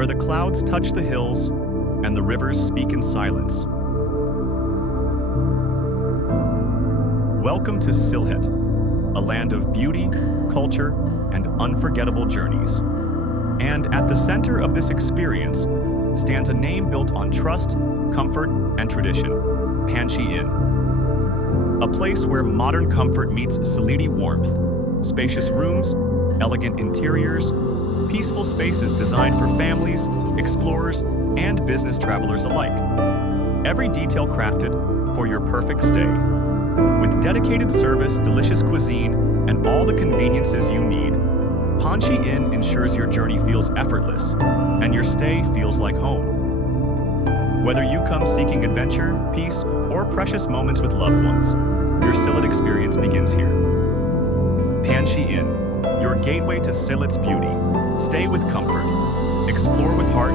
where the clouds touch the hills and the rivers speak in silence. Welcome to Sylhet, a land of beauty, culture, and unforgettable journeys. And at the center of this experience stands a name built on trust, comfort, and tradition, Panshi Inn. A place where modern comfort meets Sylheti warmth, spacious rooms, elegant interiors, peaceful spaces designed for families, explorers, and business travelers alike. Every detail crafted for your perfect stay. With dedicated service, delicious cuisine, and all the conveniences you need, Panshi Inn ensures your journey feels effortless and your stay feels like home. Whether you come seeking adventure, peace, or precious moments with loved ones, your Sylhet experience begins here. Panshi Inn, your gateway to Sylhet's beauty. Stay with comfort, explore with heart,